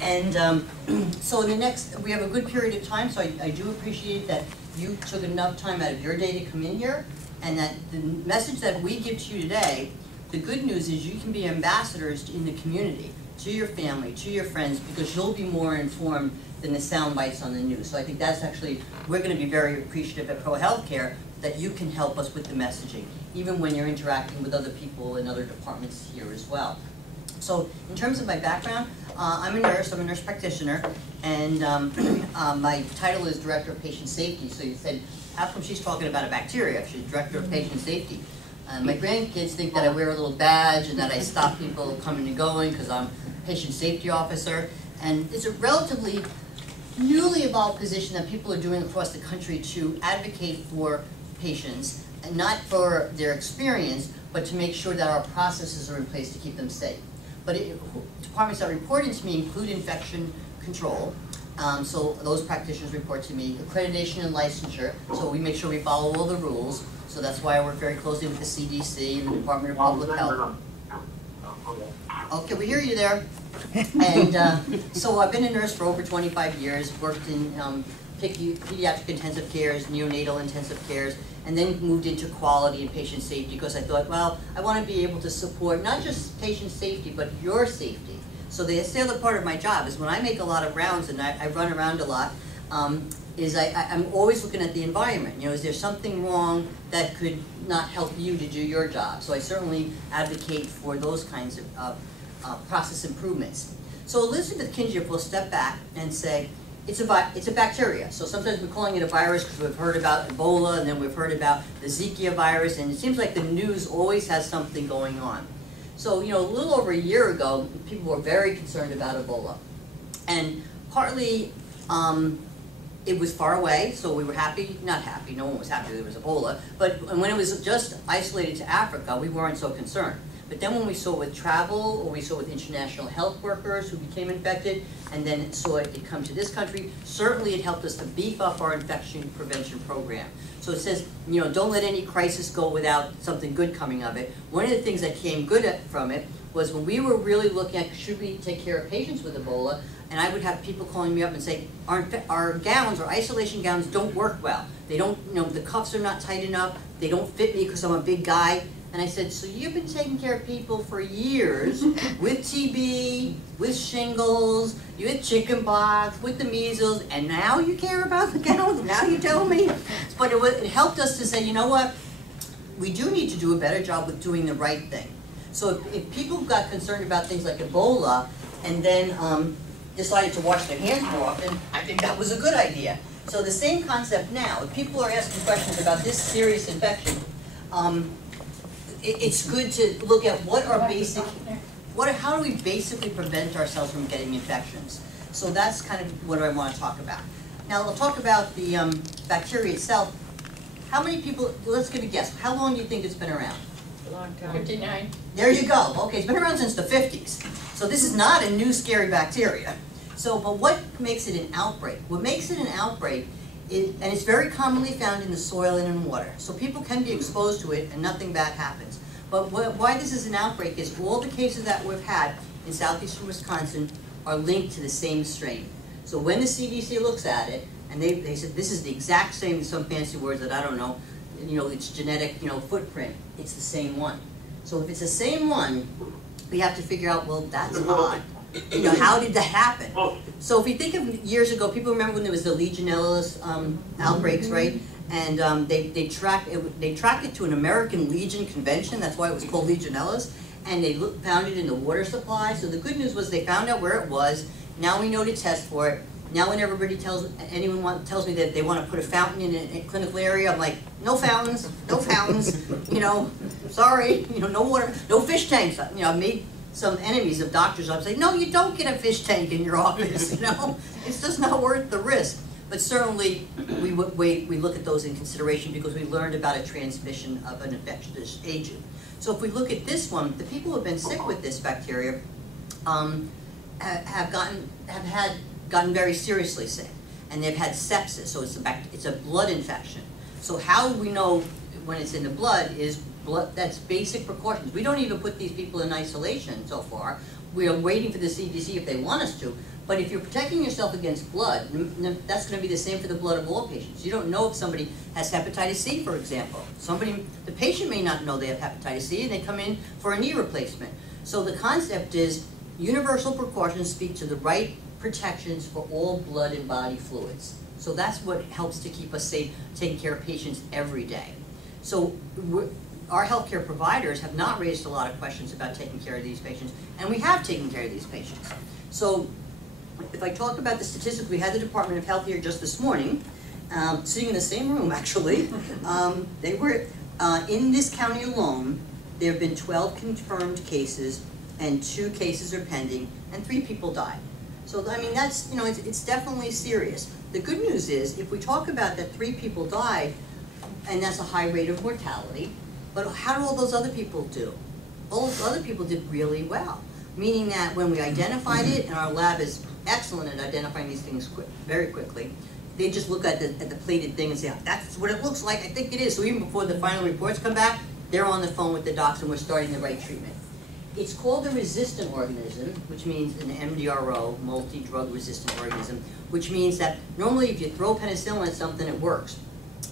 And so in the next, we have a good period of time, so I do appreciate that you took enough time out of your day to come in here, and that the message that we give to you today, the good news is you can be ambassadors in the community, to your family, to your friends, because you'll be more informed than the sound bites on the news. So I think that's actually, we're going to be very appreciative at ProHealth that you can help us with the messaging, even when you're interacting with other people in other departments here as well. So in terms of my background, I'm a nurse practitioner, and my title is Director of Patient Safety. So you said, how come she's talking about a bacteria if she's Director of Patient Safety? My grandkids think that I wear a little badge and that I stop people coming and going because I'm Patient Safety Officer. And it's a relatively newly evolved position that people are doing across the country to advocate for patients, and not for their experience, but to make sure that our processes are in place to keep them safe. But departments that report into me include infection control, so those practitioners report to me, accreditation and licensure, so we make sure we follow all the rules, so that's why I work very closely with the CDC and the Department of Public Health. Okay, we hear you there. And so I've been a nurse for over 25 years, worked in pediatric intensive cares, neonatal intensive cares, and then moved into quality and patient safety because I thought, well, I want to be able to support not just patient safety, but your safety. So the other part of my job is when I make a lot of rounds and I run around a lot, is I'm always looking at the environment. You know, is there something wrong that could not help you to do your job? So I certainly advocate for those kinds of process improvements. So Elizabethkingia will step back and say, it's a bacteria. So sometimes we're calling it a virus because we've heard about Ebola, and then we've heard about the Zika virus, and it seems like the news always has something going on. So, you know, a little over a year ago, people were very concerned about Ebola. And partly, it was far away, so we were happy, not happy, no one was happy there was Ebola, but when it was just isolated to Africa, we weren't so concerned. But then when we saw with travel, or we saw with international health workers who became infected, and then saw it come to this country, certainly it helped us to beef up our infection prevention program. So it says, you know, don't let any crisis go without something good coming of it. One of the things that came good from it was when we were really looking at, should we take care of patients with Ebola, and I would have people calling me up and say, our gowns, our isolation gowns don't work well. They don't, you know, the cuffs are not tight enough, they don't fit me because I'm a big guy. And I said, so you've been taking care of people for years with TB, with shingles, you had chickenpox, with the measles, and now you care about the gowns? Now you tell me? But it helped us to say, you know what? We do need to do a better job with doing the right thing. So if people got concerned about things like Ebola and then decided to wash their hands more often, I think that was a good idea. So the same concept now. If people are asking questions about this serious infection, it's good to look at what are basic, how do we basically prevent ourselves from getting infections? So that's kind of what I want to talk about. Now we'll talk about the bacteria itself. How many people, let's give a guess, how long do you think it's been around? A long time. 59. There you go. Okay, it's been around since the 50s. So this is not a new scary bacteria. So, but what makes it an outbreak? What makes it an outbreak is, and it's very commonly found in the soil and in water. So people can be exposed to it and nothing bad happens. But why this is an outbreak is all the cases that we've had in southeastern Wisconsin are linked to the same strain. So when the CDC looks at it, and they said this is the exact same, some fancy words that I don't know, you know, it's genetic, you know, footprint, it's the same one. So if it's the same one, we have to figure out, well, that's odd. You know, how did that happen? So if we think of years ago, people remember when there was the Legionella outbreaks, right? And they tracked it to an American Legion convention. That's why it was called Legionellas. And they found it in the water supply. So the good news was they found out where it was. Now we know to test for it. Now when everybody tells me that they want to put a fountain in a clinical area, I'm like, no fountains, no fountains. You know, sorry, you know, no water, no fish tanks. You know, I've made some enemies of doctors. I'm saying, no, you don't get a fish tank in your office. You know, it's just not worth the risk. But certainly, we look at those in consideration because we learned about a transmission of an infectious agent. So if we look at this one, the people who have been sick with this bacteria have gotten very seriously sick, and they've had sepsis. So it's a blood infection. So how we know when it's in the blood is that's basic precautions. We don't even put these people in isolation so far. we are waiting for the CDC if they want us to. But if you're protecting yourself against blood, that's going to be the same for the blood of all patients. You don't know if somebody has hepatitis C, for example. The patient may not know they have hepatitis C, and they come in for a knee replacement. So the concept is universal precautions speak to the right protections for all blood and body fluids. So that's what helps to keep us safe, taking care of patients every day. So our healthcare providers have not raised a lot of questions about taking care of these patients, and we have taken care of these patients. So if I talk about the statistics, we had the Department of Health here just this morning, sitting in the same room actually. They were, in this county alone, there have been 12 confirmed cases, and 2 cases are pending, and 3 people died. So I mean, that's, it's definitely serious. The good news is, if we talk about that 3 people died, and that's a high rate of mortality, but how do all those other people do? All those other people did really well, meaning that when we identified it, and our lab is excellent at identifying these things very quickly, they just look at the plated thing and say, that's what it looks like, I think it is. So even before the final reports come back, they're on the phone with the docs and we're starting the right treatment. It's called a resistant organism, which means an MDRO, multi-drug resistant organism, which means that normally if you throw penicillin at something, it works.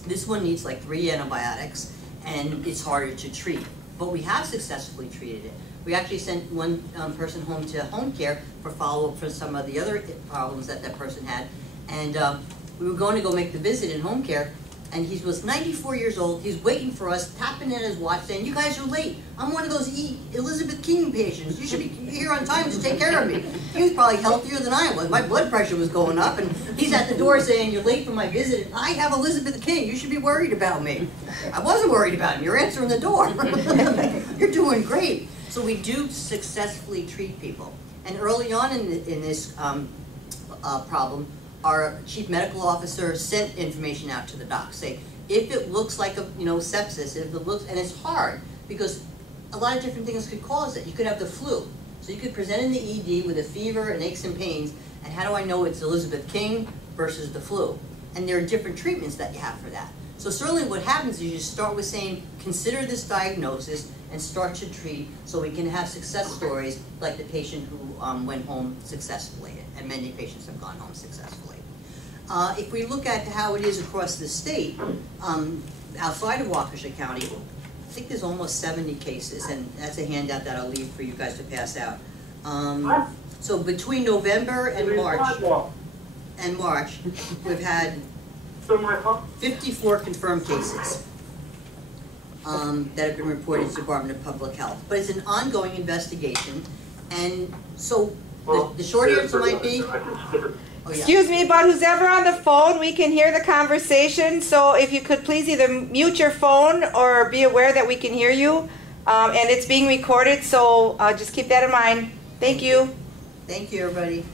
This one needs like 3 antibiotics, and it's harder to treat. But we have successfully treated it. We actually sent one person home to home care for follow-up for some of the other problems that that person had. And we were going to go make the visit in home care, and he was 94 years old. He's waiting for us, tapping at his watch, saying, "You guys are late. I'm one of those Elizabethkingia patients. You should be here on time to take care of me." He was probably healthier than I was. My blood pressure was going up, and he's at the door saying, "You're late for my visit. I have Elizabethkingia. You should be worried about me." I wasn't worried about him. You're answering the door. You're doing great. So we do successfully treat people. And early on in this problem, our chief medical officer sent information out to the docs, say, if it looks like a sepsis, if it looks, and it's hard because a lot of different things could cause it. You could have the flu, so you could present in the ED with a fever and aches and pains. And how do I know it's Elizabethkingia versus the flu? And there are different treatments that you have for that. So certainly what happens is you start with saying, consider this diagnosis and start to treat, so we can have success stories like the patient who went home successfully, and many patients have gone home successfully. If we look at how it is across the state, outside of Waukesha County, I think there's almost 70 cases, and that's a handout that I'll leave for you guys to pass out. So between November and March, we've had 54 confirmed cases that have been reported to the Department of Public Health. But it's an ongoing investigation, and so the short answer might be... Oh, yeah. Excuse me, but who's ever on the phone, we can hear the conversation, so if you could please either mute your phone or be aware that we can hear you, and it's being recorded, so just keep that in mind. Thank you. Thank you, everybody.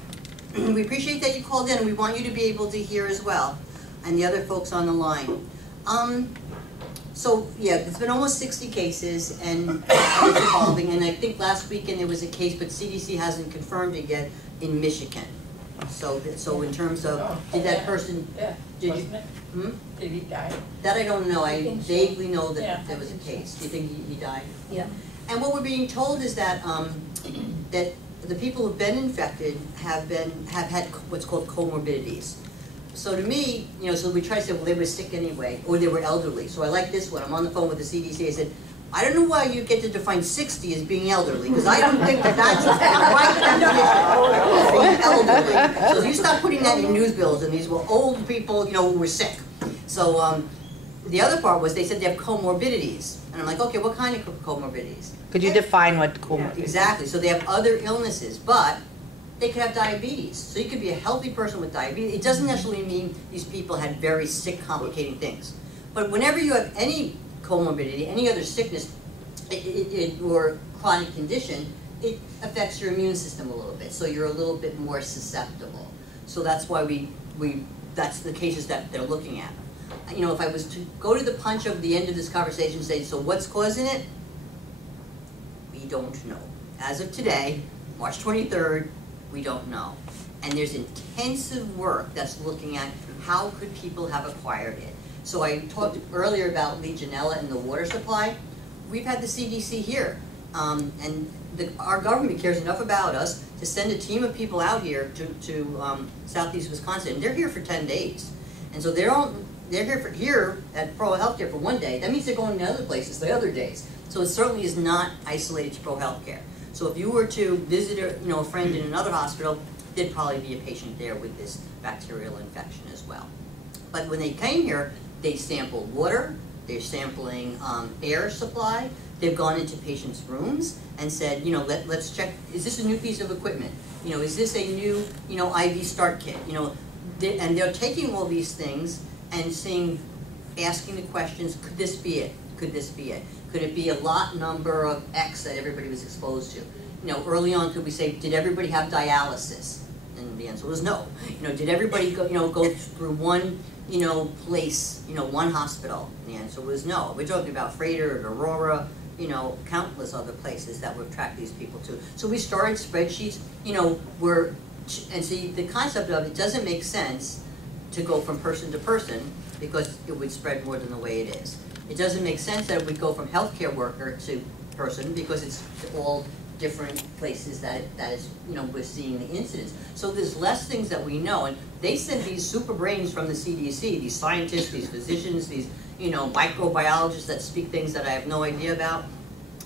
We appreciate that you called in, and we want you to be able to hear as well, and the other folks on the line. So yeah, there's been almost 60 cases, and it's evolving, and I think last weekend there was a case, but CDC hasn't confirmed it yet, in Michigan. So in terms of, did that person, did you, Did he die? That I don't know. I vaguely know that Yeah, there was a case. Do you think he died? Yeah. And what we're being told is that that the people who've been infected have had what's called comorbidities. So to me, so we try to say, well, they were sick anyway, or they were elderly. So I like this one. I'm on the phone with the CDC. I said, I don't know why you get to define 60 as being elderly, because I don't think that's the right definition of being elderly. So you stop putting that in news bills, and these were old people, who were sick. So the other part was they said they have comorbidities. And I'm like, okay, what kind of comorbidities? Could you define what comorbidities? Exactly. So they have other illnesses, but they could have diabetes. So you could be a healthy person with diabetes. It doesn't necessarily mean these people had very sick, complicating things. But whenever you have any comorbidity, any other sickness or chronic condition, it affects your immune system a little bit. So you're a little bit more susceptible. So that's why that's the cases that they're looking at. If I was to go to the punch of the end of this conversation and say, so what's causing it? We don't know. As of today, March 23rd, we don't know. And there's intensive work that's looking at how could people have acquired it. So I talked earlier about Legionella in the water supply. We've had the CDC here, and our government cares enough about us to send a team of people out here to Southeast Wisconsin. They're here for 10 days. And so they're here at ProHealth for one day. That means they're going to other places the other days. So it certainly is not isolated to ProHealth Care. So if you were to visit a friend in another hospital, there'd probably be a patient there with this bacterial infection as well. But when they came here, they sampled water, they're sampling air supply, they've gone into patients' rooms and said, let's check, is this a new piece of equipment? Is this a new, IV start kit? And they're taking all these things and asking the questions, could this be it? Could this be it? Could it be a lot number of X that everybody was exposed to? Early on, could we say, did everybody have dialysis? And the answer was no. Did everybody go through one, place, one hospital? And the answer was no. We're talking about Freighter and Aurora, countless other places that we've tracked these people to. So we started spreadsheets, and see, the concept of it doesn't make sense to go from person to person because it would spread more than the way it is. It doesn't make sense that it would go from healthcare worker to person because it's all different places that is, we're seeing the incidents. So there's less things that we know, and they send these super brains from the CDC, these scientists, these physicians, these, microbiologists that speak things that I have no idea about,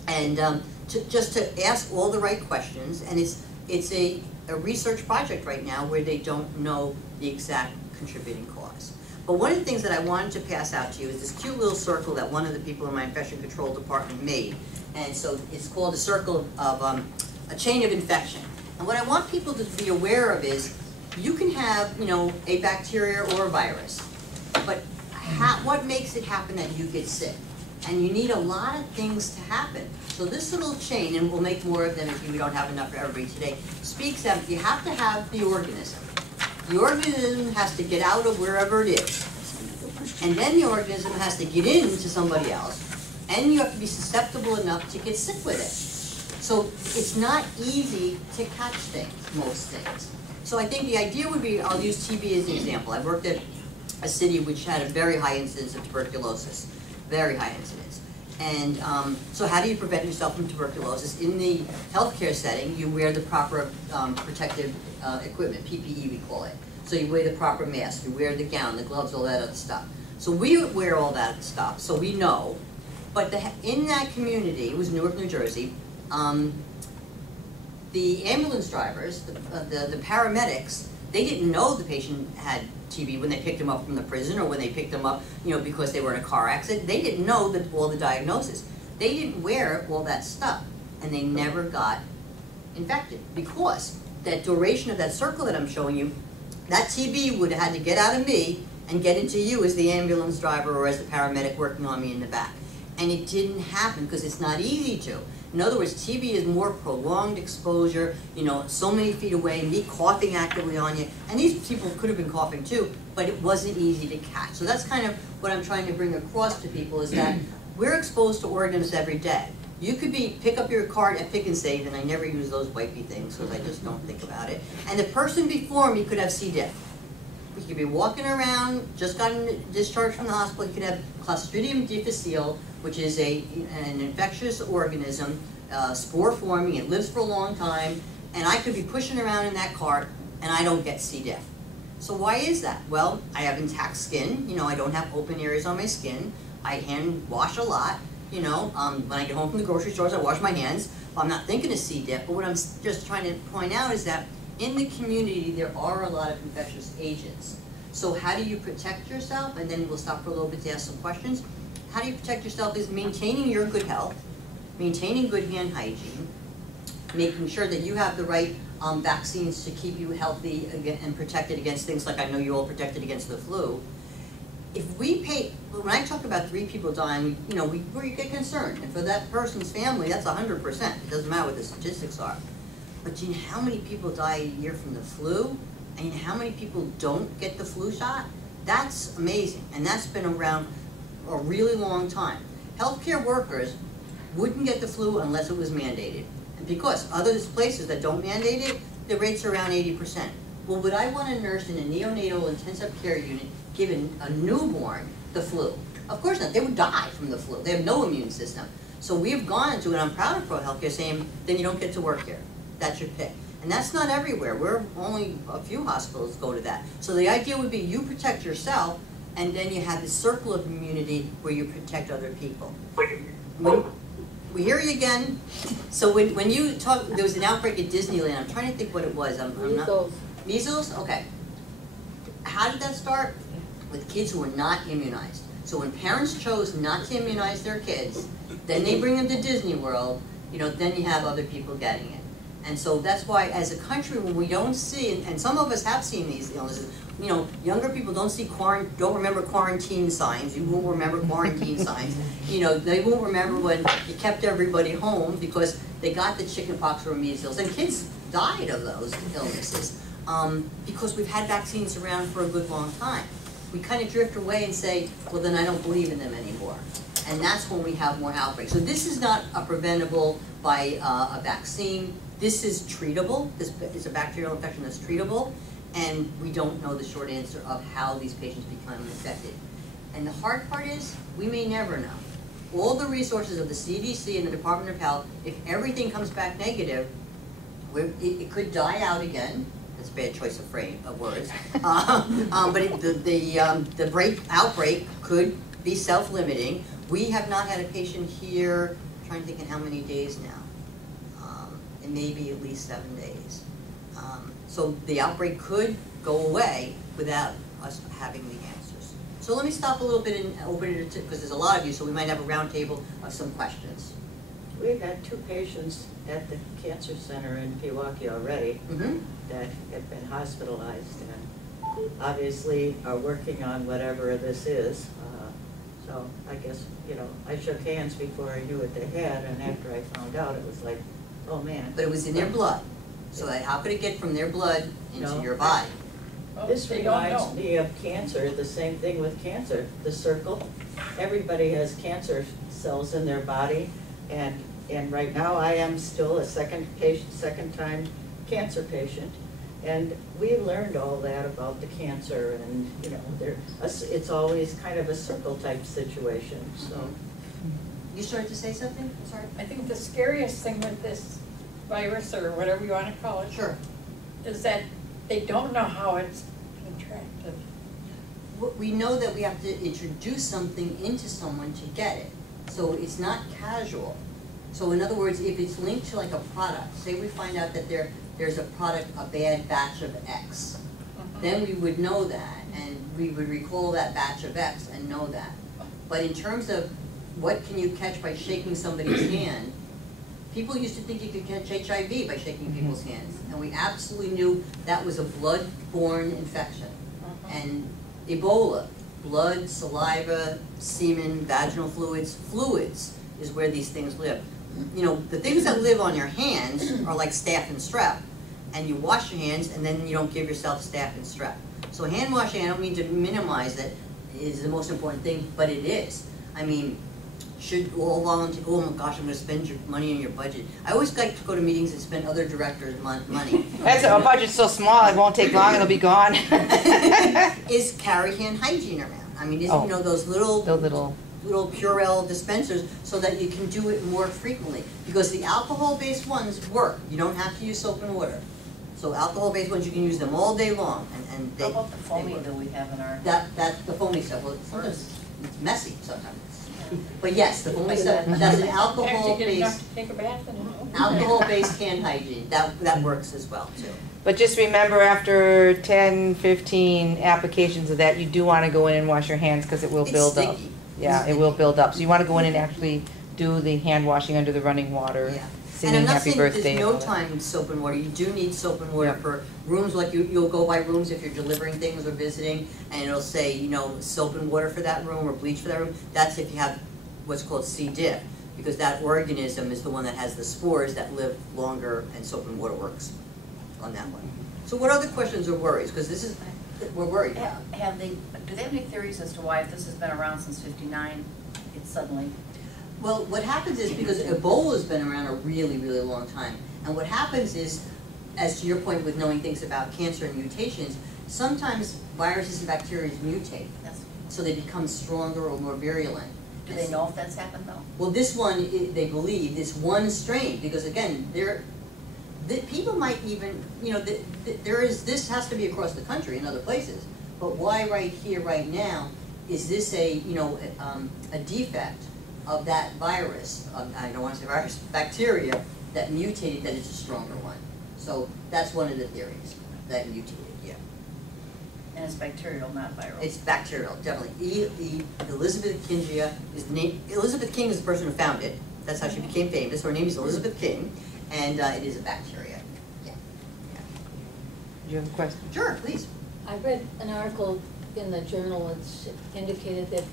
and just to ask all the right questions, and it's a research project right now where they don't know the exact contributing cause. But one of the things that I wanted to pass out to you is this cute little circle that one of the people in my infection control department made. And so it's called a circle of a chain of infection. And what I want people to be aware of is you can have, a bacteria or a virus, but what makes it happen that you get sick? And you need a lot of things to happen. So this little chain, and we'll make more of them if we don't have enough for everybody today, speaks that you have to have the organism. The organism has to get out of wherever it is. And then the organism has to get into somebody else. And you have to be susceptible enough to get sick with it. So it's not easy to catch things, most things. So I think the idea would be, I'll use TB as an example. I worked at a city which had a very high incidence of tuberculosis, very high incidence. And so how do you prevent yourself from tuberculosis? In the healthcare setting, you wear the proper protective equipment, PPE we call it. So you wear the proper mask, you wear the gown, the gloves, all that other stuff. So we wear all that stuff, so we know. But in that community, it was Newark, New Jersey, the ambulance drivers, the paramedics, they didn't know the patient had TB when they picked him up from the prison or when they picked him up, because they were in a car accident. They didn't know all the diagnosis. They didn't wear all that stuff, and they never got infected because that duration of that circle that I'm showing you, that TB would have had to get out of me and get into you as the ambulance driver or as the paramedic working on me in the back. And it didn't happen because it's not easy to. In other words, TB is more prolonged exposure, so many feet away, me coughing actively on you. And these people could have been coughing too, but it wasn't easy to catch. So that's kind of what I'm trying to bring across to people is that we're exposed to organisms every day. You could pick up your card at Pick and Save, and I never use those wipey things because I just don't think about it. And the person before me could have C. diff. You could be walking around, just gotten discharged from the hospital, you could have Clostridium difficile, which is an infectious organism, spore forming, it lives for a long time, and I could be pushing around in that cart and I don't get C. diff. So why is that? Well, I have intact skin, I don't have open areas on my skin, I hand wash a lot, when I get home from the grocery stores I wash my hands. I'm not thinking of C. diff, but what I'm just trying to point out is that in the community, there are a lot of infectious agents. So how do you protect yourself? And then we'll stop for a little bit to ask some questions. How do you protect yourself is maintaining your good health, maintaining good hand hygiene, making sure that you have the right vaccines to keep you healthy and protected against things like I know you all protected against the flu. If we when I talk about 3 people dying, we get concerned. And for that person's family, that's 100%. It doesn't matter what the statistics are. But do you know how many people die a year from the flu? And you know how many people don't get the flu shot? That's amazing. And that's been around a really long time. Healthcare workers wouldn't get the flu unless it was mandated. And because other places that don't mandate it, the rates are around 80%. Well, would I want a nurse in a neonatal intensive care unit giving a newborn the flu? Of course not. They would die from the flu. They have no immune system. So we've gone into, and I'm proud of ProHealth here, saying, then you don't get to work here. That's your pick. And that's not everywhere. We're only a few hospitals go to that. So the idea would be you protect yourself, and then you have this circle of immunity where you protect other people. We hear you again. So when you talk, there was an outbreak at Disneyland. I'm trying to think what it was. Measles. Measles? Okay. How did that start? With kids who were not immunized. So when parents chose not to immunize their kids, then they bring them to Disney World, you know, then you have other people getting it. And so that's why, as a country, when we don't see, and some of us have seen these illnesses, you know, younger people don't remember quarantine signs. You won't remember quarantine signs. You know, they won't remember when you kept everybody home because they got the chickenpox or measles, and kids died of those illnesses because we've had vaccines around for a good long time. We kind of drift away and say, well, then I don't believe in them anymore. And that's when we have more outbreaks. So this is not preventable by a vaccine. This is treatable. This is a bacterial infection that's treatable. And we don't know the short answer of how these patients become infected. And the hard part is, we may never know. All the resources of the CDC and the Department of Health, if everything comes back negative, it could die out again. That's a bad choice of words. But the outbreak could be self-limiting. We have not had a patient here, I'm trying to think in how many days now. It may be at least 7 days. So the outbreak could go away without us having the answers. So let me stop a little bit and open it to, because there's a lot of you, so we might have a round table of some questions. We've had 2 patients at the cancer center in Pewaukee already that have been hospitalized and obviously are working on whatever this is. So I guess, you know, I shook hands before I knew what they had, and after I found out, it was like, oh man. But it was in their blood. So how could it get from their blood into your body? Well, this reminds me of cancer, the same thing with cancer, the circle. Everybody has cancer cells in their body, and right now I am still a second-time cancer patient. And we learned all that about the cancer, and you know, it's always kind of a circle type situation. So, you started to say something? Sorry. I think the scariest thing with this virus, or whatever you want to call it, Sure. is that they don't know how it's contracted. We know that we have to introduce something into someone to get it. So it's not casual. So in other words, if it's linked to like a product, say we find out that there's a product, a bad batch of X, then we would know that, and we would recall that batch of X and know that. But in terms of what can you catch by shaking somebody's hand, people used to think you could catch HIV by shaking people's hands, and we absolutely knew that was a blood-borne infection. And Ebola, blood, saliva, semen, vaginal fluids is where these things live. You know, the things that live on your hands are like staph and strep, and you wash your hands and then you don't give yourself staph and strep. So hand washing, I don't mean to minimize it, is the most important thing, but it is. I mean, should all volunteer, oh my gosh, I'm going to spend your money on your budget. I always like to go to meetings and spend other directors' money. That's our budget's so small, it won't take long, it'll be gone. Is carry hand hygiene around? I mean, you know, those little Purell dispensers, so that you can do it more frequently. Because the alcohol-based ones work. You don't have to use soap and water. So alcohol-based ones, you can use them all day long, and they. How about the foaming that we have in our? The foaming stuff. Well, sometimes it's messy sometimes. But yes, the foaming stuff. That's an alcohol-based. Take a bath and Alcohol-based hand hygiene. That works as well too. But just remember, after 10, 15 applications of that, you do want to go in and wash your hands because it will build up. Sticky. Yeah, it will build up. So you want to go in and actually do the hand washing under the running water, Yeah. singing happy birthday. And I'm not saying there's no time soap and water. You do need soap and water for rooms, like you'll go by rooms if you're delivering things or visiting, and it'll say, you know, soap and water for that room or bleach for that room. That's if you have what's called C. diff, because that organism is the one that has the spores that live longer, and soap and water works on that one. So what other questions or worries? Because this is, we're worried about. Do they have any theories as to why, if this has been around since '59, it's suddenly? Well, what happens is, because Ebola's been around a really, really long time, and what happens is, as to your point with knowing things about cancer and mutations, sometimes viruses and bacteria mutate, Yes. so they become stronger or more virulent. Do they know if that's happened though? Well, this one, they believe, this one strain, because again, people might even, you know, this has to be across the country in other places, but why right here, right now, is this a, you know, a defect of that virus, I don't want to say virus, bacteria, that mutated, that it's a stronger one. So that's one of the theories, that mutated, yeah. And it's bacterial, not viral. It's bacterial, definitely. Elizabethkingia is named, Elizabeth King is the person who found it. That's how she became famous. Her name is Elizabeth King, and it is a bacteria. Yeah. Do you have a question? Sure, please. I read an article in the journal that indicated that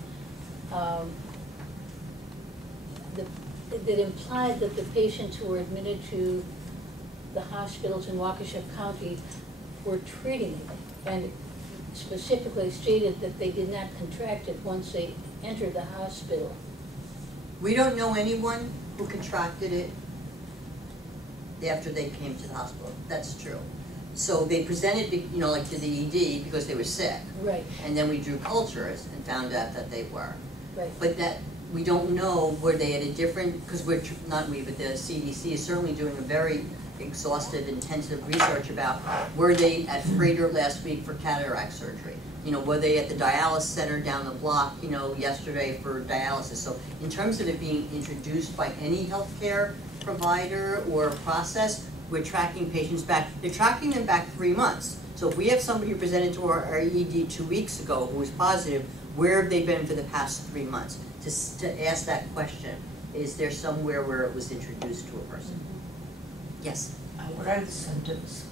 that implied that the patients who were admitted to the hospitals in Waukesha County were treating it, and specifically stated that they did not contract it once they entered the hospital. We don't know anyone who contracted it after they came to the hospital. That's true. So they presented, you know, like to the ED because they were sick. Right. And then we drew cultures and found out that they were. Right. But that, we don't know, were they at a different, because we're, not we, but the CDC is certainly doing a very exhaustive, intensive research about, were they at Freighter last week for cataract surgery? You know, were they at the dialysis center down the block, you know, yesterday for dialysis? So in terms of it being introduced by any healthcare provider or process, we're tracking patients back. They're tracking them back 3 months. So if we have somebody who presented to our ED 2 weeks ago who was positive, where have they been for the past 3 months? To ask that question, is there somewhere where it was introduced to a person? Yes? What are the symptoms?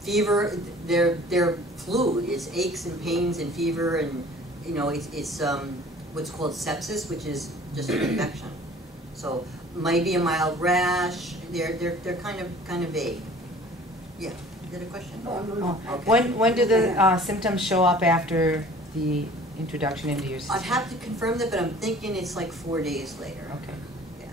Fever, their flu is aches and pains and fever, and you know, it's what's called sepsis, which is just an infection. So maybe a mild rash. They're kind of vague. Yeah. Is that a question? Oh. Okay. When do the symptoms show up after the introduction into your system? I'd have to confirm that, but I'm thinking it's like 4 days later. Okay. Yeah.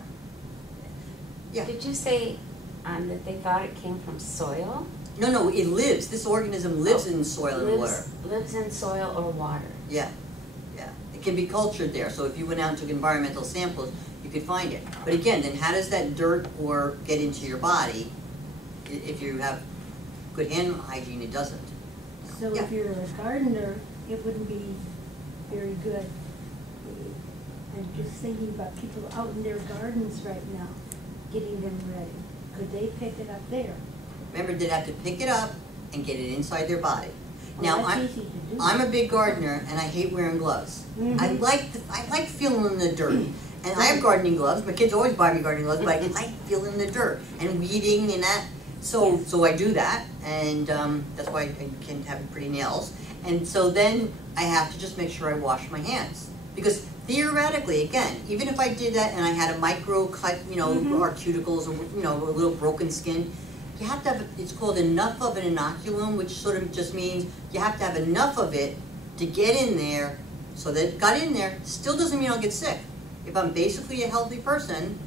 Yeah. Did you say that they thought it came from soil? No, it lives. This organism lives in soil and water. Lives in soil or water. Yeah, yeah. It can be cultured there. So if you went out and took environmental samples, you could find it. But again, then how does that dirt or get into your body? If you have good hand hygiene, it doesn't. So Yeah. if you're a gardener, it wouldn't be very good. I'm just thinking about people out in their gardens right now, getting them ready. Could they pick it up there? Remember, they'd have to pick it up and get it inside their body. Well, Now, that's easy to do. I'm a big gardener, and I hate wearing gloves. Mhm. I like feeling the dirt. And I have gardening gloves. My kids always buy me gardening gloves, but I like feeling the dirt and weeding and that. So I do that, and that's why I can have pretty nails. And so then I have to just make sure I wash my hands. Because theoretically, again, even if I did that and I had a micro cut, you know, or cuticles or, you know, a little broken skin, you have to have, it's called enough of an inoculum, which sort of just means you have to have enough of it to get in there, so that it got in there. Still doesn't mean I'll get sick. If I'm basically a healthy person,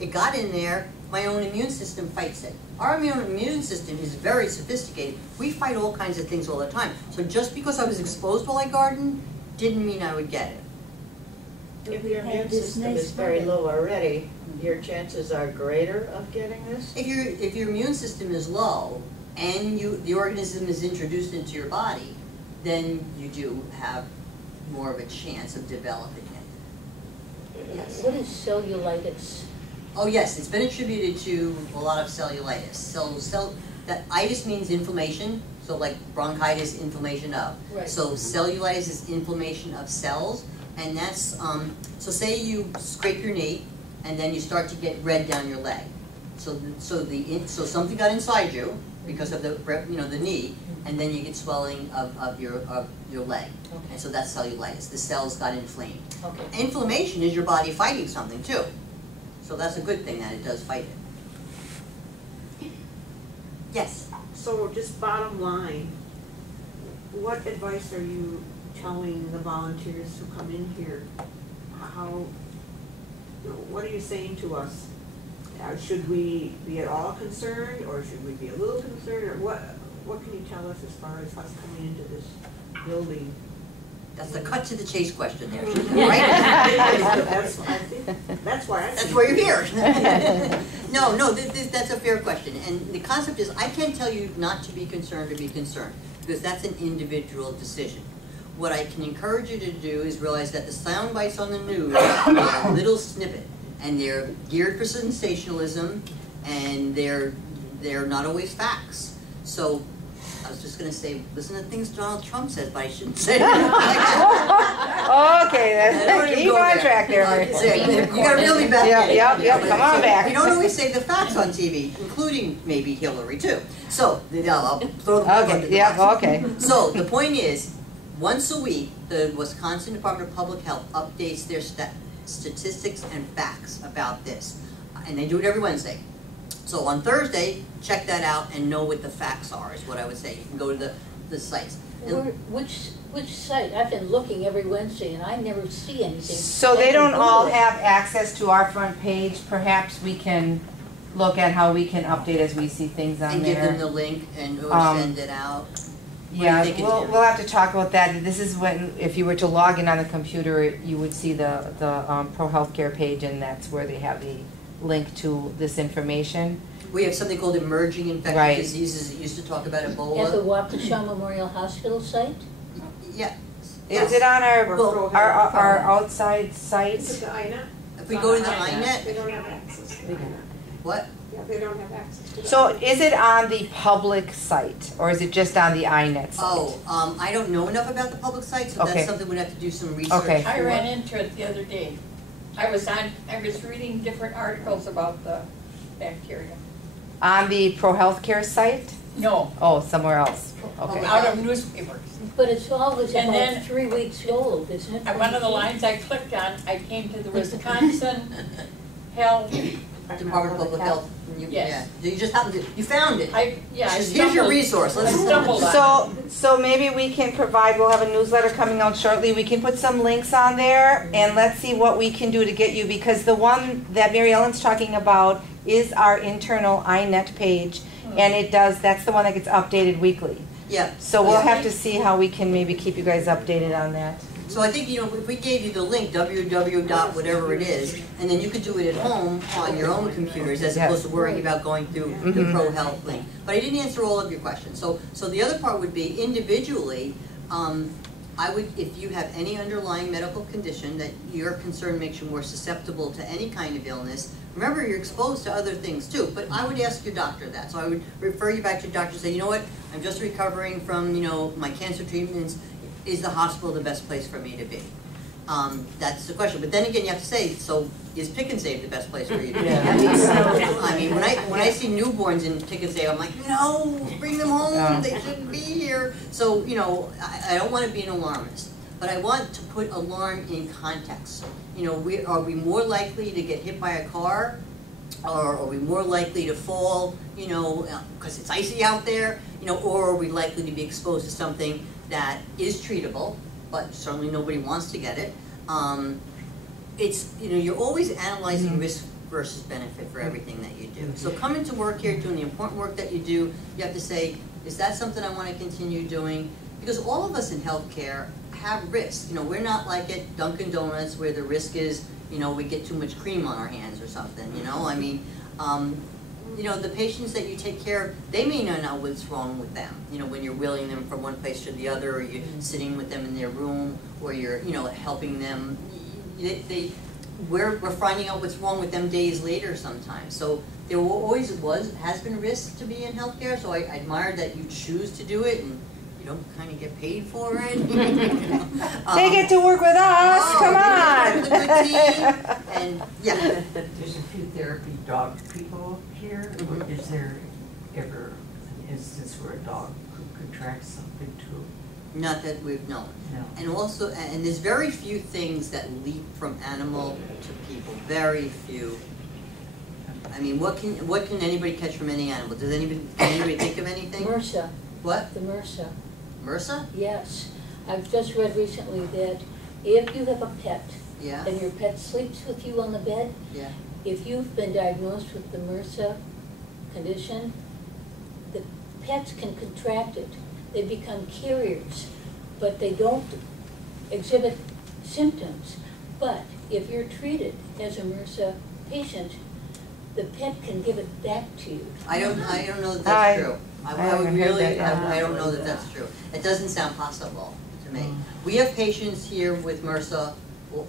it got in there, my own immune system fights it. Our immune system is very sophisticated. We fight all kinds of things all the time. So just because I was exposed while I gardened, didn't mean I would get it. If your immune system is very low already, your chances are greater of getting this? If your immune system is low and the organism is introduced into your body, then you do have more of a chance of developing it. Yes. What is cellulitis? Oh yes, it's been attributed to a lot of cellulitis. That itis means inflammation, so like bronchitis, inflammation of. Right. So cellulitis is inflammation of cells, and that's so say you scrape your knee, and then you start to get red down your leg. So something got inside you because of the knee, and then you get swelling of your leg. Okay. And so that's cellulitis. The cells got inflamed. Okay. Inflammation is your body fighting something too. So that's a good thing that it does fight it. Yes? So just bottom line, what advice are you telling the volunteers who come in here? What are you saying to us? Should we be at all concerned, or should we be a little concerned, or what can you tell us as far as us coming into this building? That's the cut to the chase question there, right? That's why That's why you're here. No, that's a fair question. And the concept is, I can't tell you not to be concerned or be concerned, because that's an individual decision. What I can encourage you to do is realize that the sound bites on the news are a little snippet, and they're geared for sensationalism, and they're not always facts. So I was just going to say, listen to things Donald Trump says, but I shouldn't say that. Okay, that's, keep on track there, Mary. You got to really back in. Yep, come on back. You don't always say the facts on TV, including maybe Hillary too. So, I'll throw the ball under the bus. Okay. So, the point is, once a week, the Wisconsin Department of Public Health updates their statistics and facts about this. And they do it every Wednesday. So on Thursday, check that out and know what the facts are, is what I would say. You can go to the sites. Which site? I've been looking every Wednesday and I never see anything. So they don't all have access to our front page. Perhaps we can look at how we can update as we see things on and there. give them the link and or send it out. Yeah, we'll have to talk about that. This is when, if you were to log in on the computer, you would see the ProHealth Care page, and that's where they have the link to this information. We have something called emerging infectious diseases. It used to talk about Ebola. At the Waukesha Memorial Hospital site? Yeah. Is it on our outside site? Is it the INET? If we go to the INET. They don't have access to that. What? Yeah, they don't have access to that. So is it on the public site, or is it just on the INET site? Oh, I don't know enough about the public site, so that's something we'd have to do some research Okay. I ran into it the other day. I was reading different articles about the bacteria. On the ProHealth Care site? No, Oh, somewhere else. Okay. out of newspapers. But it's always And about then- 3 weeks old, isn't it? And one of the lines I clicked on, I came to the Wisconsin Health. Department of Public Health. Yes. Yeah. You just happened to, you found it. I Here's your resource. I stumbled on it. So maybe we can provide, we'll have a newsletter coming out shortly, we can put some links on there, and let's see what we can do to get you, because the one that Mary Ellen's talking about is our internal INET page, and it does, that's the one that gets updated weekly. Yeah. So we'll have to see how we can maybe keep you guys updated on that. So I think, if we gave you the link, www. whatever it is, and then you could do it at home on your own computers as opposed to worrying about going through the ProHealth link. But I didn't answer all of your questions. So the other part would be individually, I would, if you have any underlying medical condition that you're concerned makes you more susceptible to any kind of illness, remember you're exposed to other things too, but I would ask your doctor that. So I would refer you back to your doctor and say, you know what, I'm just recovering from, my cancer treatments. Is the hospital the best place for me to be? That's the question. But then again, you have to say, so is Pick and Save the best place for you to be? I mean, when I see newborns in Pick and Save, I'm like, no, bring them home. They shouldn't be here. So, I don't want to be an alarmist, but I want to put alarm in context. Are we more likely to get hit by a car? Or are we more likely to fall, because it's icy out there? Or are we likely to be exposed to something that is treatable, but certainly nobody wants to get it? It's, you're always analyzing risk versus benefit for everything that you do. So coming to work here, doing the important work that you do, you have to say, is that something I want to continue doing? Because all of us in healthcare have risk. We're not like at Dunkin' Donuts where the risk is, we get too much cream on our hands or something, I mean, the patients that you take care of, they may not know what's wrong with them, when you're wheeling them from one place to the other, or you're sitting with them in their room, or you're, helping them. We're finding out what's wrong with them days later sometimes. So there has been risk to be in healthcare, so I admire that you choose to do it, and you don't kind of get paid for it. They get to work with us, come on! With a good team, and There's a few therapy dog people here. Is there ever an instance where a dog could contract something too? Not that we've known. No. And also, and there's very few things that leap from animal to people. Very few. I mean, what can anybody catch from any animal? Can anybody think of anything? MRSA. What? The MRSA. MRSA? Yes. I've just read recently that if you have a pet, Yeah. and your pet sleeps with you on the bed, Yeah. if you've been diagnosed with the MRSA condition, the pets can contract it. They become carriers, but they don't exhibit symptoms. But if you're treated as a MRSA patient, the pet can give it back to you. I don't know that that's true. I would haven't heard really, that. I don't know that that's true. It doesn't sound possible to me. We have patients here with MRSA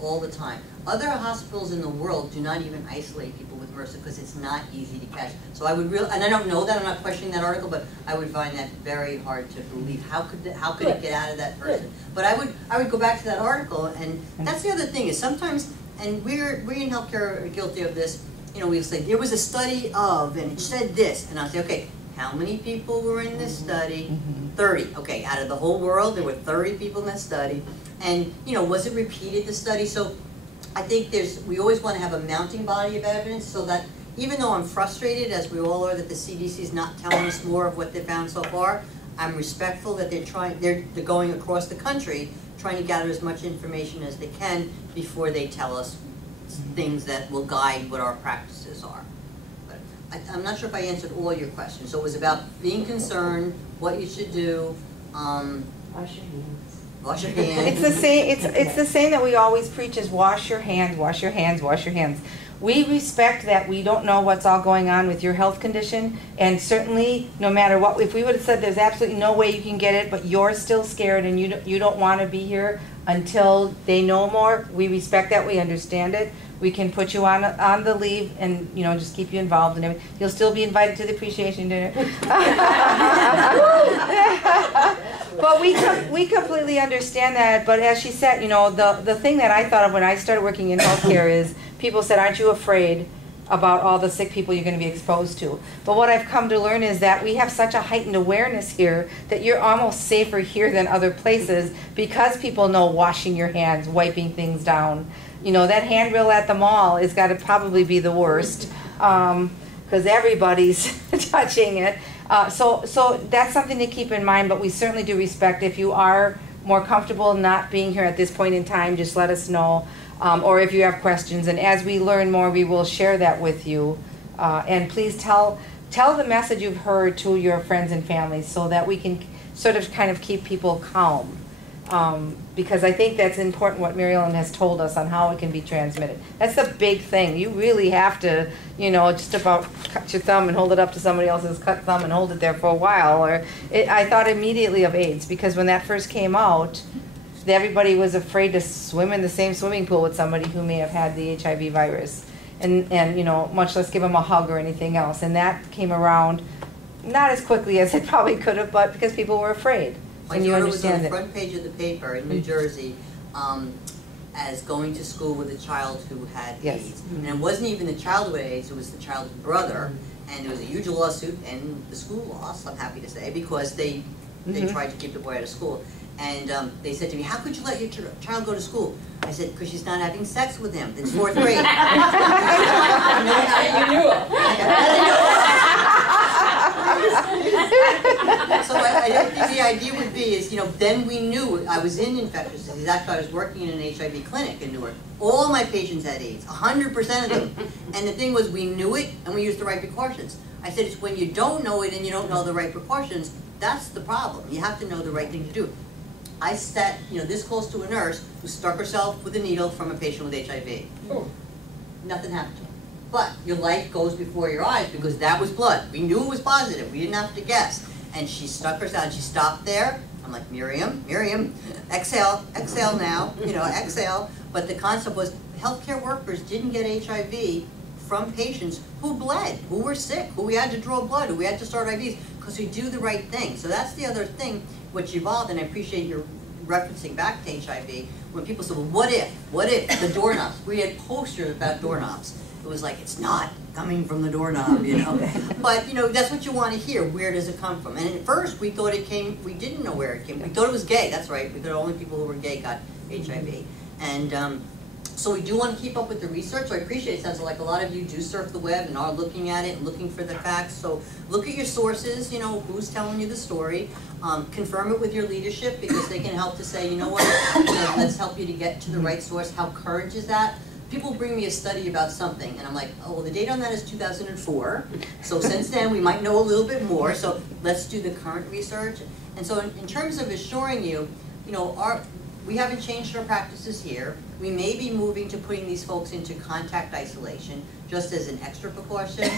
all the time. Other hospitals in the world do not even isolate people with MRSA because it's not easy to catch. So I would and I don't know that, I'm not questioning that article, but I would find that very hard to believe. How could it get out of that person? But I would go back to that article, and that's the other thing is sometimes, and we in healthcare are guilty of this. You know, we'll say there was a study of, and it said this, and I'll say, okay, how many people were in this study? 30. Okay, out of the whole world, there were 30 people in that study. And, you know, was it repeated, the study? So I think we always want to have a mounting body of evidence so that even though I'm frustrated, as we all are, that the CDC is not telling us more of what they found so far, I'm respectful that they're going across the country trying to gather as much information as they can before they tell us things that will guide what our practices are. But I'm not sure if I answered all your questions. So it was about being concerned, what you should do. Wash your hands. Wash your hands. It's the same. It's the same that we always preach: is wash your hands, wash your hands, wash your hands. We respect that we don't know what's all going on with your health condition, and certainly, no matter what, if we would have said there's absolutely no way you can get it, but you're still scared and you don't want to be here until they know more, we respect that. We understand it. We can put you on the leave and, you know, just keep you involved and everything. You'll still be invited to the appreciation dinner. But we completely understand that. But as she said, you know, the thing that I thought of when I started working in healthcare is people said, aren't you afraid about all the sick people you're going to be exposed to? But what I've come to learn is that we have such a heightened awareness here that you're almost safer here than other places because people know washing your hands, wiping things down. You know, that handrail at the mall has got to probably be the worst because everybody's touching it. So that's something to keep in mind, but we certainly do respect if you are more comfortable not being here at this point in time, just let us know. Or if you have questions, and as we learn more, we will share that with you. And please tell the message you've heard to your friends and family so that we can sort of kind of keep people calm. Because I think that's important what Mary Ellen has told us on how it can be transmitted. That's the big thing. You really have to, you know, just about cut your thumb and hold it up to somebody else's cut thumb and hold it there for a while. I thought immediately of AIDS because when that first came out, everybody was afraid to swim in the same swimming pool with somebody who may have had the HIV virus, and you know, much less give them a hug or anything else. And that came around not as quickly as it probably could have, but because people were afraid. My daughter was on the front page of the paper in New Jersey as going to school with a child who had AIDS. And it wasn't even the child with AIDS, it was the child's brother. And there was a huge lawsuit, and the school lost, I'm happy to say, because they tried to keep the boy out of school. And they said to me, how could you let your child go to school? I said, because she's not having sex with him. It's 4th grade. You knew it. So I think the idea would be is, you know, then we knew. I was in infectious disease. Actually, I was working in an HIV clinic in Newark. All my patients had AIDS, 100% of them. And the thing was, we knew it, and we used the right precautions. I said, it's when you don't know it and you don't know the right precautions, that's the problem. You have to know the right thing to do. I sat, you know, this close to a nurse who stuck herself with a needle from a patient with HIV. Oh. Nothing happened to her. But your life goes before your eyes because that was blood. We knew it was positive. We didn't have to guess. And she stuck herself, and she stopped there. I'm like, Miriam, exhale now, you know, exhale. But the concept was healthcare workers didn't get HIV from patients who bled, who were sick, who we had to draw blood, who we had to start IVs, because we do the right thing. So that's the other thing which evolved, and I appreciate your referencing back to HIV, when people said, well, what if the doorknobs? We had posters about doorknobs. It was like, it's not coming from the doorknob, you know. But, you know, that's what you want to hear. Where does it come from? And at first, we thought it came, we didn't know where it came. We thought it was gay, that's right. We thought only people who were gay got HIV. And so we do want to keep up with the research. So I appreciate it. Sounds like a lot of you do surf the web and are looking at it and looking for the facts. So look at your sources, you know, who's telling you the story. Confirm it with your leadership because they can help to say, you know what, let's help you to get to the right source. How current is that? People bring me a study about something, and I'm like, oh, well, the date on that is 2004. So since then, we might know a little bit more. So let's do the current research. And so in terms of assuring you, you know, we haven't changed our practices here. We may be moving to putting these folks into contact isolation, just as an extra precaution.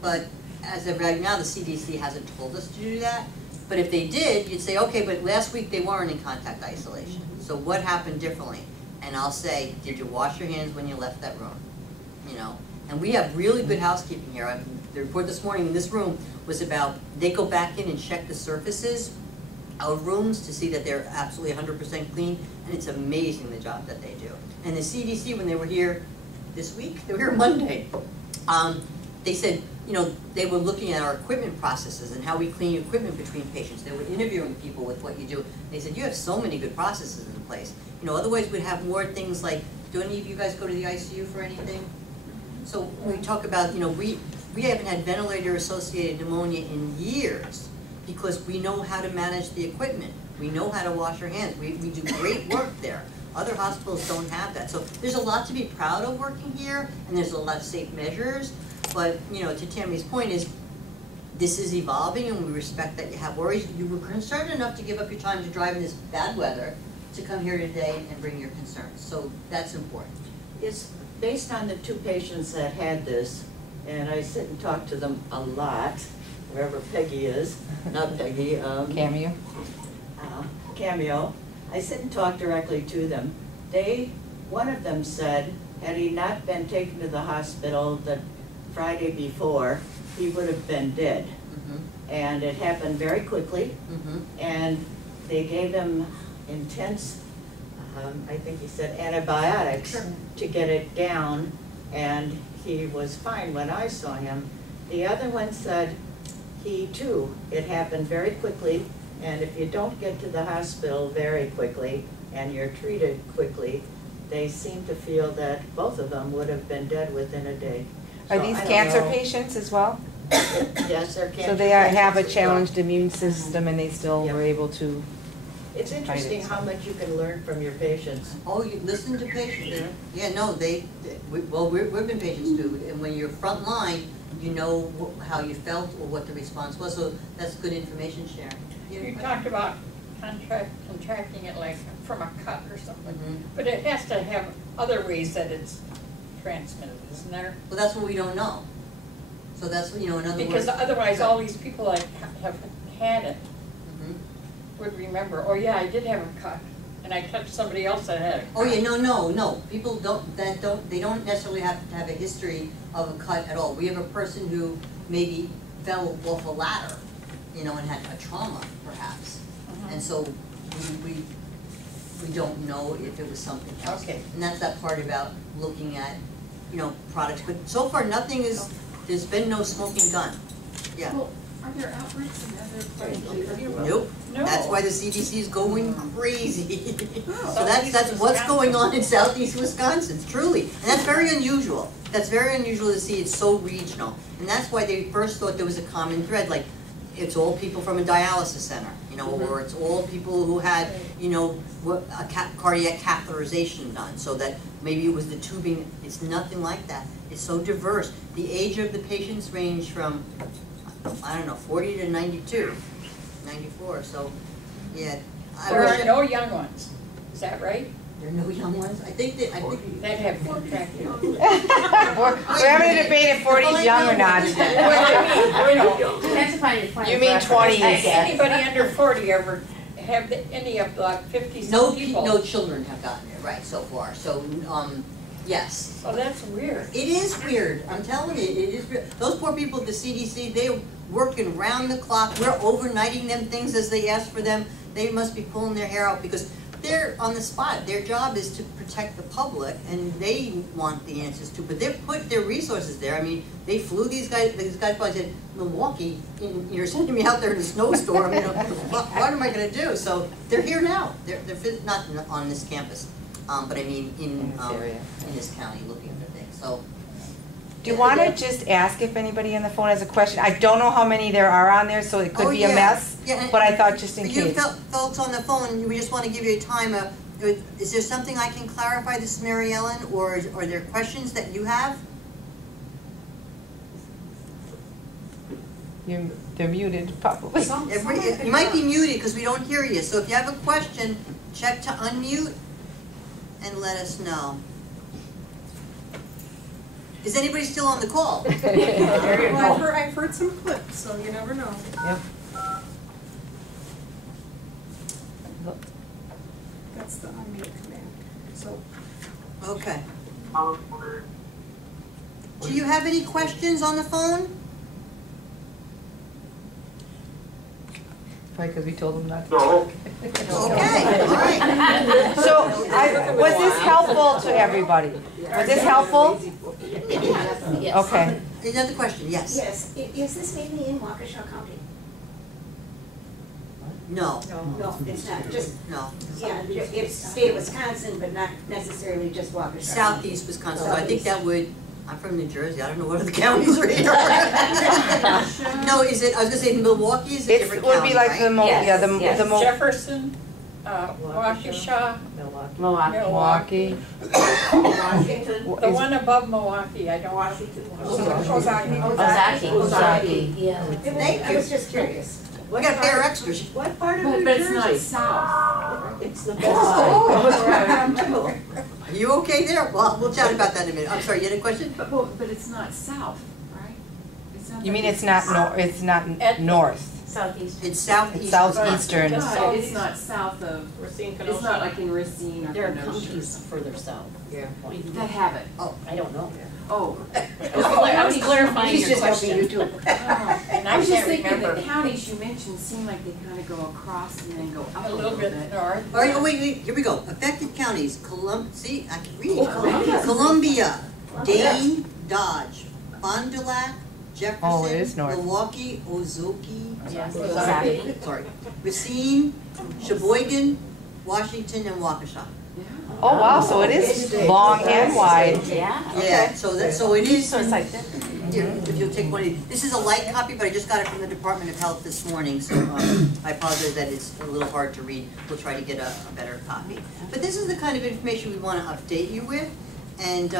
But as of right now, the CDC hasn't told us to do that. But if they did, you'd say, okay, but last week they weren't in contact isolation. So what happened differently? And I'll say, did you wash your hands when you left that room? You know, and we have really good housekeeping here. The report this morning in this room was about, they go back in and check the surfaces of rooms to see that they're absolutely 100% clean, and it's amazing the job that they do. And the CDC, when they were here this week, they were here Monday, they said, you know, they were looking at our equipment processes and how we clean equipment between patients. They were interviewing people with what you do. They said, you have so many good processes in place. You know, otherwise we'd have more things like, do any of you guys go to the ICU for anything? So when we talk about, you know, we haven't had ventilator-associated pneumonia in years because we know how to manage the equipment. We know how to wash our hands. We do great work there. Other hospitals don't have that. So there's a lot to be proud of working here, and there's a lot of safe measures. But, you know, to Tammy's point is, this is evolving, and we respect that you have worries. You were concerned enough to give up your time to drive in this bad weather to come here today and bring your concerns. So that's important. It's based on the 2 patients that had this, and I sit and talk to them a lot, wherever Peggy is, not Peggy. Cameo. Cameo. I sit and talk directly to them. One of them said, had he not been taken to the hospital the Friday before, he would have been dead. And it happened very quickly, and they gave him intense, I think he said antibiotics to get it down, and he was fine when I saw him. The other one said he too, it happened very quickly, and if you don't get to the hospital very quickly and you're treated quickly, they seem to feel that both of them would have been dead within a day. Are So these I don't cancer know. patients as well? Yes, they're cancer So they have a patients as well. challenged immune system and they still Yep. were able to. It's interesting how much you can learn from your patients. Oh, you listen to patients. Yeah, no, we've been patients too. And when you're front line, you know how you felt or what the response was. So that's good information sharing. You talked about contracting it like from a cut or something, Mhm. but it has to have other ways that it's transmitted, isn't there? Well, that's what we don't know. So that's, you know, in other words. Because otherwise, all these people that have had it Mhm. would remember, oh yeah, I did have a cut, and I touched somebody else that had a cut. Oh yeah, no. People they don't necessarily have to have a history of a cut at all. We have a person who maybe fell off a ladder, you know, and had a trauma perhaps. And so we don't know if it was something else. Okay. And that's that part about looking at, you know, products. But so far nothing is, there's been no smoking gun. Yeah. Well, are there outbreaks in other places? Nope. No. That's why the CDC is going crazy. So Southeast that's what's Wisconsin. going on in southeast Wisconsin, truly. And that's very unusual. That's very unusual to see. It's so regional. And that's why they first thought there was a common thread, like it's all people from a dialysis center, you know, or it's all people who had, you know, a cardiac catheterization done, so that maybe it was the tubing. It's nothing like that. It's so diverse. The age of the patients range from, I don't know, 40 to 92, 94, so, yeah. There are no young ones, is that right? There are no young ones? I think That have contracted. We're having a debate if 40 is young or not. That's a fine. You mean 20 Has is anybody under 40 ever have any of the 50-some no, people? no children have gotten it, right, so far, so, yes. Oh, that's weird. It is weird, I'm telling you, it is weird. Those poor people at the CDC, they're working round the clock, we're overnighting them things as they ask for them. They must be pulling their hair out because they're on the spot. Their job is to protect the public, and they want the answers too. But they've put their resources there. I mean, they flew these guys. These guys probably said, "Milwaukee, you're sending me out there in a snowstorm. You know, what am I going to do?" So they're here now. They're not on this campus, but I mean in this county looking for things. So. Do you want to just ask if anybody on the phone has a question? I don't know how many there are on there, so it could be a mess, but I thought just in case. You folks on the phone, we just want to give you a time. Is there something I can clarify, this is Mary Ellen, or are there questions that you have? They're muted, probably. You might be muted because we don't hear you. So if you have a question, check to unmute and let us know. Is anybody still on the call? Well, I've heard some clips, so you never know. Yep. That's the unmute command, so. Okay. Do you have any questions on the phone? Probably because we told them not to. Okay, all right. So, was this helpful to everybody? Was this helpful? Yes. Okay. Another question, yes. Yes, is this mainly in Waukesha County? No, No, it's not, just, no. yeah, it's state of Wisconsin, but not necessarily just Waukesha. Southeast Wisconsin, so I think that would, I'm from New Jersey, I don't know what other counties are here. No, is it, I was gonna say Milwaukee is a It different would county, be like right? the Yes. Jefferson, Waukesha, Milwaukee. Washington. the one above Milwaukee, I don't. Ozaki. Yeah. Thank I you. was just curious. We gotta pay our extras. What part of But New it's not Jersey? south. It's the best side. Are you okay there? Well, we'll chat about that in a minute. I'm sorry, you had a question? But it's not south, right? You mean it's not it's not north? Southeast. It's southeast. It's southeastern. No, it's not south of, Racine, it's not like in Racine or There are Kenosha. counties further south. Yeah. That have it. I don't know. Oh. I was clarifying your question. And I I was just can't thinking remember. the counties you mentioned seem like they kind of go across and then go up A little bit north. All right, oh, wait, here we go. Affected counties, see, I can read. Columbia, Dane, Dodge, Fond du Lac, Jefferson, Oh, it is north. Milwaukee, Ozaukee, Ozaki. sorry, Racine, Sheboygan, Washington, and Waukesha. Oh, wow, so it is long and wide. Yeah. Yeah, so it is. So it's like this. Here, if you'll take one of these. This is a light copy, but I just got it from the Department of Health this morning, so I apologize that it's a little hard to read. We'll try to get a better copy. But this is the kind of information we want to update you with. And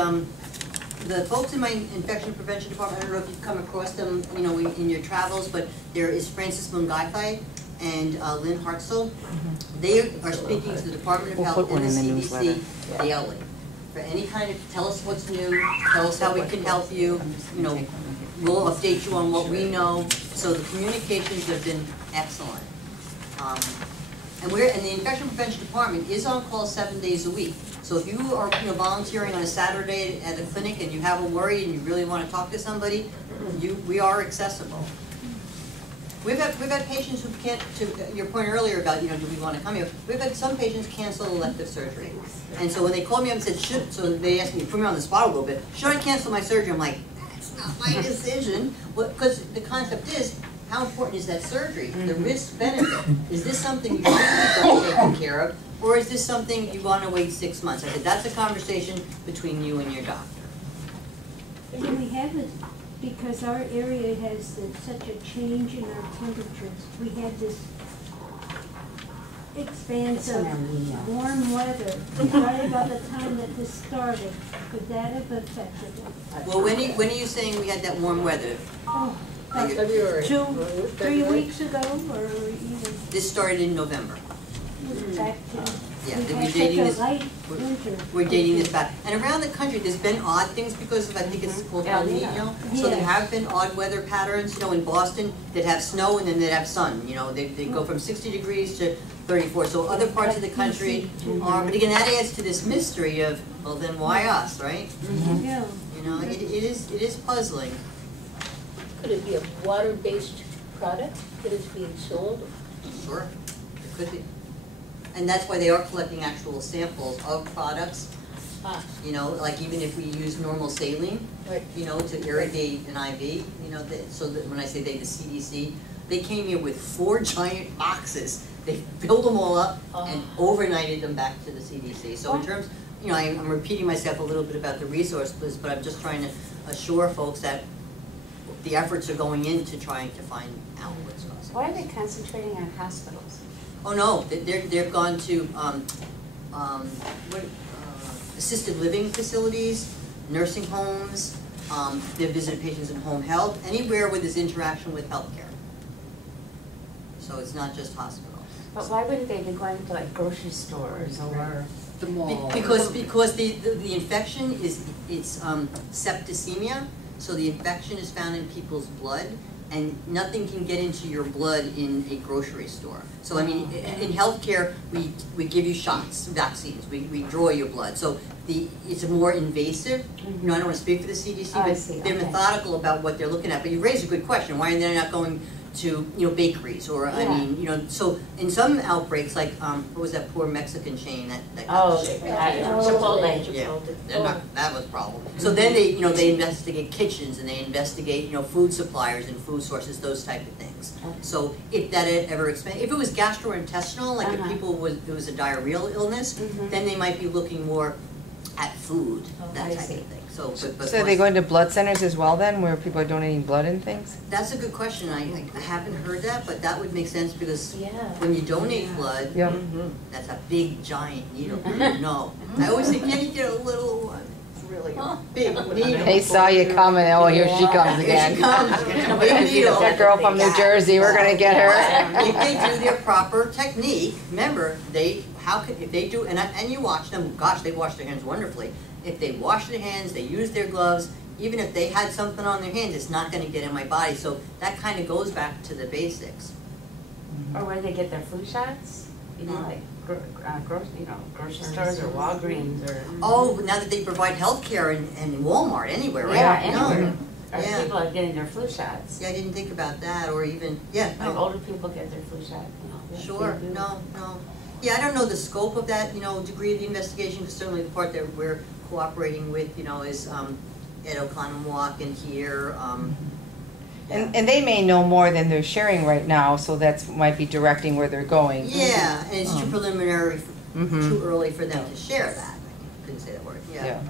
the folks in my infection prevention department, I don't know if you've come across them, you know, in your travels, but there is Francis Mungaithai and Lynn Hartzell. They are speaking to the Department of We'll Health put one and the in the CDC newsletter. daily. For any kind of, tell us what's new, tell us how we can help you, you know, we'll update you on what we know. So the communications have been excellent. And the infection prevention department is on call 7 days a week. So if you are, you know, volunteering on a Saturday at a clinic and you have a worry and you really want to talk to somebody, we are accessible. We've had patients who can't, to your point earlier about, you know, do we want to come here? We've had some patients cancel elective surgery. And so when they called me up and said, so they asked me, put me on the spot a little bit, should I cancel my surgery? I'm like, that's not my decision. Because the concept is, how important is that surgery? The risk benefit. Is this something you should be taken care of? Or is this something you want to wait 6 months? I said, that's a conversation between you and your doctor. And we have it because our area has such a change in our temperatures. We had this expansive warm weather right about the time that this started. Could that have affected it? Well, when are you saying we had that warm weather? Oh, like February. 3 weeks ago, or even This started in November. back to, Yeah, we we're had dating such a this. light winter. We're dating this back. And around the country, there's been odd things because of, I think it's called El Nino. So there Yes. have been odd weather patterns, you know, in Boston that have snow and then they have sun. You know, they go from 60 degrees to 34. So other parts of the country are, but again, that adds to this mystery of, well, then why us, right? Yeah. You know, it is puzzling. Could it be a water-based product that is being sold? Sure, it could be. And that's why they are collecting actual samples of products. You know, like even if we use normal saline, Right. you know, to irrigate an IV, you know, so that when I say they, the CDC, they came here with 4 giant boxes. They filled them all up and overnighted them back to the CDC. So in terms, you know, I'm repeating myself a little bit about the resources, but I'm just trying to assure folks that the efforts are going into trying to find out what's causing. Why are they concentrating on hospitals? Oh no, they've gone to assisted living facilities, nursing homes. They've visited patients in home health, anywhere where there's interaction with healthcare. So it's not just hospitals. But why wouldn't they be going to like grocery stores or? The mall. Because the infection is, it's septicemia, so the infection is found in people's blood, and nothing can get into your blood in a grocery store. So I mean, in healthcare, we give you shots, vaccines, we draw your blood. So it's more invasive. You know, I don't want to speak for the CDC, but they're methodical about what they're looking at. But you raise a good question, why are they not going to, you know, bakeries, or I mean, you know, so in some outbreaks, like what was that poor Mexican chain that got Chipotle. Yeah, they're not, that was a problem. So then they, you know, they investigate kitchens, and they investigate, you know, food suppliers and food sources, those type of things. So if that ever expanded, if it was gastrointestinal, like if people it was a diarrheal illness, then they might be looking more at food, that type of thing. So, So are they going to blood centers as well then, where people are donating blood and things? That's a good question. I haven't heard that, but that would make sense, because when you donate blood, that's a big giant needle. No, I always think, can you get a little one? It's really a big needle. They saw you coming. Oh, here she comes again. Here she comes. Big needle. That girl from New Jersey, we're gonna get her. If they do their proper technique, remember, if they do, and you watch them, gosh, they wash their hands wonderfully. If they wash their hands, they use their gloves, even if they had something on their hands, it's not going to get in my body. So that kind of goes back to the basics. Or where they get their flu shots, you know, like grocery stores or Walgreens or. Oh, now that they provide health care in Walmart, anywhere, right? Yeah, anywhere. No. Or people are getting their flu shots. Yeah, I didn't think about that, or even, Like older people get their flu shot, you know. Sure, no. Yeah, I don't know the scope of that, you know, degree of the investigation, because certainly the part that we're cooperating with, you know, is Ed Oconomowoc and here. And they may know more than they're sharing right now, so that's might be directing where they're going. Yeah, and it's too preliminary, too early for them to share that. I couldn't say that word. Yeah.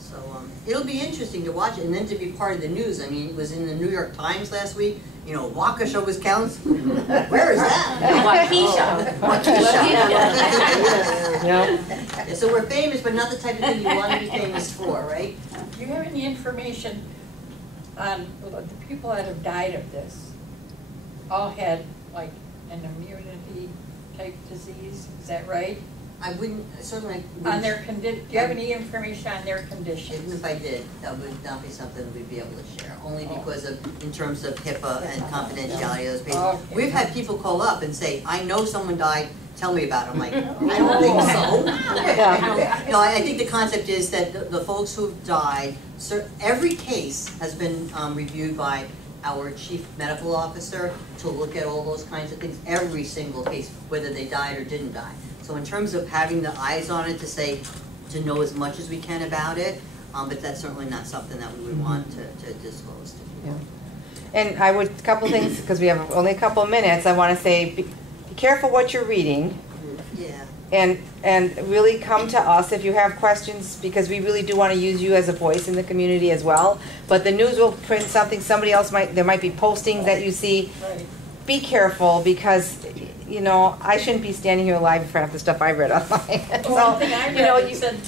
So it'll be interesting to watch it, and then to be part of the news. I mean, it was in the New York Times last week. You know, Waukesha, Wisconsin. Where is that? Waukesha. Yeah, so we're famous, but not the type of thing you want to be famous for, right? Do you have any information on the people that have died of this? All had like an immunity type disease, is that right? I wouldn't, certainly. On their do you have any information on their conditions? If I did, that would not be something we'd be able to share, only because of, in terms of HIPAA and confidentiality of those patients. Okay. We've had people call up and say, I know someone died, tell me about it. I'm like, I don't think so. No, I think the concept is that the folks who've died, every case has been reviewed by our chief medical officer to look at all those kinds of things, every single case, whether they died or didn't die. So in terms of having the eyes on it to know as much as we can about it, but that's certainly not something that we would want to disclose to people. Yeah. And I would, a couple things, because we have only a couple of minutes, I want to say, be careful what you're reading. Yeah. And really come to us if you have questions, because we really do want to use you as a voice in the community as well. But the news will print something, somebody else there might be postings that you see. Right. Be careful, because you know, I shouldn't be standing here live for half the stuff I read online. One thing I read, said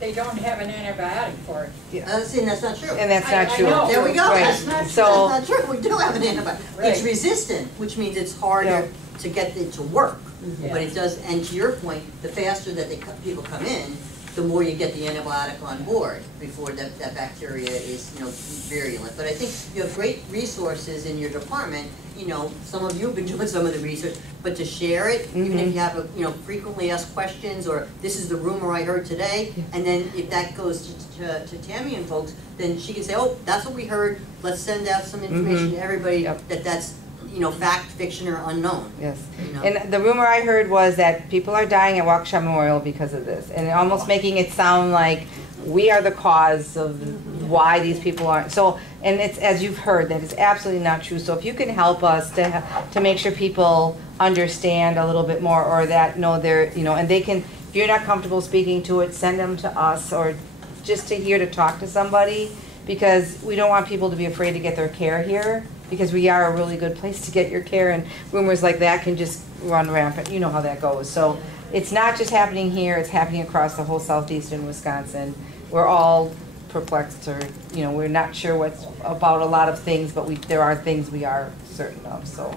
they don't have an antibiotic for it. Yeah. See, and that's not true. And that's not true. know. There we go. Right. That's not true. We do have an antibiotic. Right. It's resistant, which means it's harder to get it to work. But it does, and to your point, the faster that people come in, the more you get the antibiotic on board before that bacteria is, you know, virulent. But I think you have great resources in your department. You know, some of you have been doing some of the research, but to share it, even if you have, you know, frequently asked questions, or this is the rumor I heard today, and then if that goes to Tammy and folks, then she can say, oh, that's what we heard. Let's send out some information to everybody that's, you know, fact, fiction, or unknown. Yes. You know? And the rumor I heard was that people are dying at Waukesha Memorial because of this, and almost making it sound like we are the cause of why these people aren't. So, and it's, as you've heard, that is absolutely not true. So if you can help us to make sure people understand a little bit more, or that know they're, you know, and they can, if you're not comfortable speaking to it, send them to us, or just to here to talk to somebody, because we don't want people to be afraid to get their care here, because we are a really good place to get your care, and rumors like that can just run rampant. You know how that goes. So it's not just happening here, it's happening across the whole southeastern Wisconsin. We're all perplexed, or, you know, we're not sure what's about a lot of things, but there are things we are certain of. So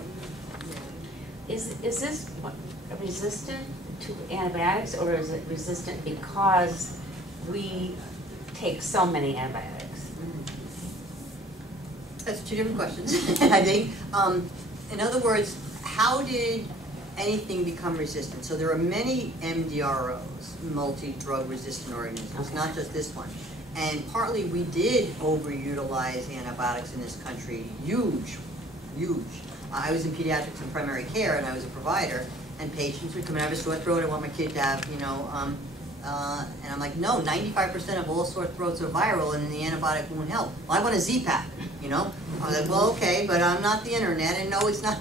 Is this resistant to antibiotics, or is it resistant because we take so many antibiotics? That's two different questions, I think. In other words, how did anything become resistant? So there are many MDROs, multi-drug resistant organisms, not just this one. And partly we did overutilize antibiotics in this country, huge. I was in pediatrics and primary care, and I was a provider, and patients would come in, I have a sore throat, I want my kid to have, and I'm like, no, 95% of all sore throats are viral, and the antibiotic won't help. Well, I want a Z-Pak, I was like, well, okay, but I'm not the internet, and no, it's not,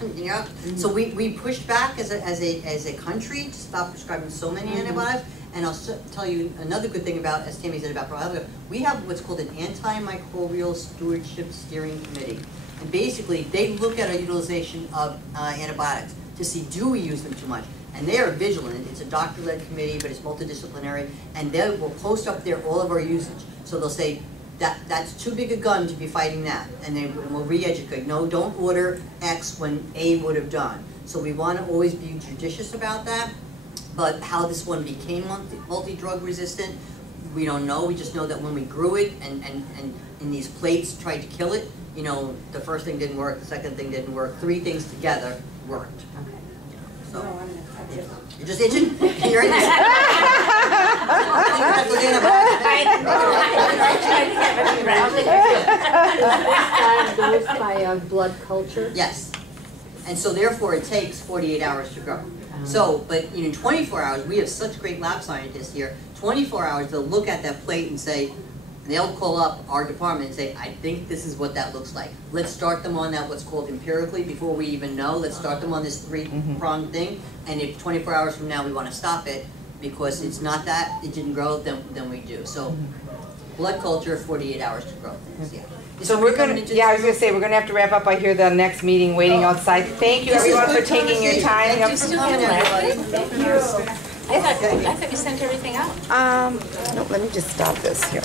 So we pushed back as a country to stop prescribing so many antibiotics. And I'll tell you another good thing about, as Tammy said about ProHealth, we have what's called an antimicrobial stewardship steering committee. And basically, they look at our utilization of antibiotics to see, do we use them too much? And they are vigilant. It's a doctor-led committee, but it's multidisciplinary, and they will post up there all of our usage. So they'll say, that's too big a gun to be fighting that, and they will re-educate. No, don't order X when A would have done. So we want to always be judicious about that. But how this one became multi-drug resistant, we don't know. We just know that when we grew it and in these plates tried to kill it, the first thing didn't work, the second thing didn't work, 3 things together worked. Okay. So, you're just itching? You're itching? This goes by blood culture? Yes. And so therefore it takes 48 hours to grow. So, but in 24 hours, we have such great lab scientists here, 24 hours, they'll look at that plate and say, they'll call up our department and say, I think this is what that looks like. Let's start them on that, what's called empirically, before we even know. Let's start them on this 3-pronged thing. And if 24 hours from now we want to stop it, because it's not that, it didn't grow, then we do. So, blood culture, 48 hours to grow things, yeah. So we're gonna, I was gonna say, we're gonna have to wrap up. I hear the next meeting waiting outside. Thank you everyone for taking your time. Thank you for coming, everybody. I thought you sent everything out. No, let me just stop this here.